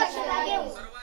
Gracias.